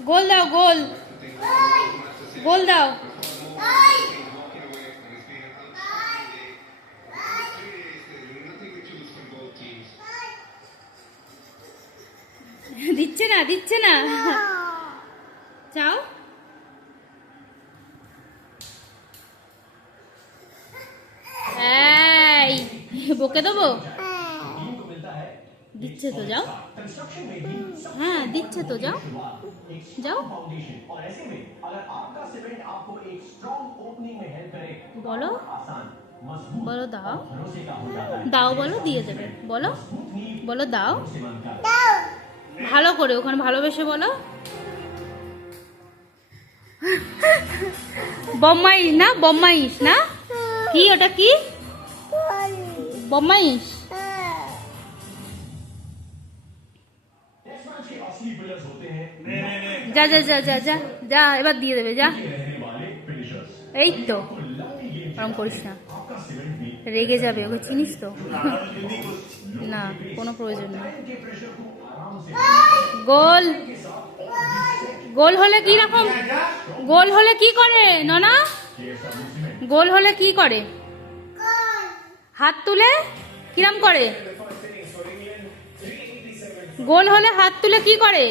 গোল দাও, গোল গোল দাও। দিচ্ছে না, দিচ্ছে না। চাও এই বকে দেবো। দিচ্ছে তো, যাও। হ্যাঁ দিচ্ছে তো, যাও যাও। বলো বলো, দাও দাও, বলো দিয়ে দেবে, বলো বলো দাও। ভালো করে ওখানে ভালোবেসে বলো। বম্মাইশ না, বম্মাইশ না, কি ওটা কি বম্মাইশ? যা যা যা যা যা যা, এবার দিয়ে দেবে, যা। এই তো, ওরম করিস না, রেগে যাবে, ওকে চিনিস তো। না, কোনো প্রয়োজন নেই। গোল গোল হলে কি রকম, গোল হলে কি করে ননা? গোল হলে কি করে? হাত তুলে কিরম করে? গোল হলে হাত তুলে কি করে?